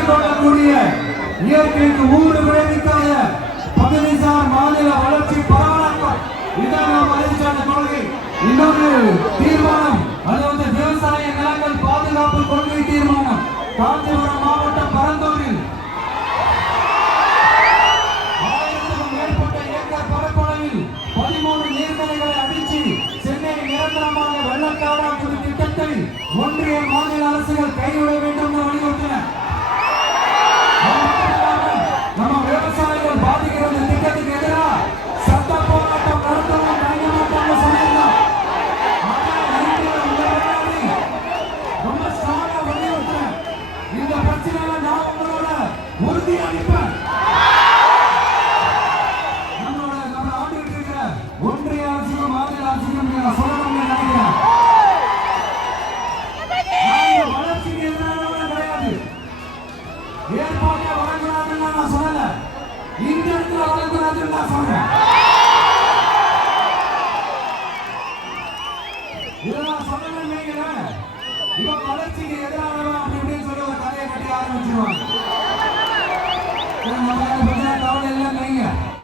எதிர்கொள்ளக்கூடிய இயற்கைக்கு ஊறு விளைவிக்காத பகுதிசார் மாநில வளர்ச்சி பரவலாக்கம் இதான் நாம் அறிவிச்சான கொள்கை. இன்னொரு தீர்மானம் அது வந்து விவசாய நிலங்கள் பாதுகாப்பு கொள்கை தீர்மானம். காஞ்சிபுரம் மாவட்டம் பரந்தூரில் 1000க்கும் மேற்பட்ட ஏக்கர் பரப்பளவில் 13 நீர்நிலைகளை அடிச்சு சென்னை நிரந்தரமாக வெள்ளக்காடாக்கும் திட்டத்தை ஒன்றிய மாநில அரசுகள் கைவிட வேண்டும் என்று வலியுறுத்தின. நம்ம விவசாயிகள் பாதிக்கிற திட்டத்துக்கு எதிராக சட்ட போராட்டம் நடத்தவும் தயங்க மாட்டாங்க சொல்லியிருந்தோம். ரொம்ப ஸ்ட்ராங்கா வலியுறுத்துறேன். இந்த பிரச்சனையில நான் உங்களோட உறுதி அளிப்பேன். நம்ம ஆண்டுகிட்டு இருக்கிற ஒன்றிய அரசுக்கும் மாநில அரசுக்கும் சொல்லணும்னு நினைக்கிறேன். வளர்ச்சிக்கு எதிரானவங்க கிடையாது. ஏற்பாட்டை வழங்கக்கூடாதுன்னு நான் சொல்லல. இந்த இடத்துல வழங்கக்கூடாதுன்னு நான் சொல்றேன். இதெல்லாம் சொல்லணும்னு நினைக்கிறேன். இவன் வளர்ச்சிக்கு எதிரானவன் அப்படி இப்படின்னு சொல்லி ஒரு கதையை கட்டி ஆரம்பிச்சிருவாங்க. கவலை எல்லாம் நீங்க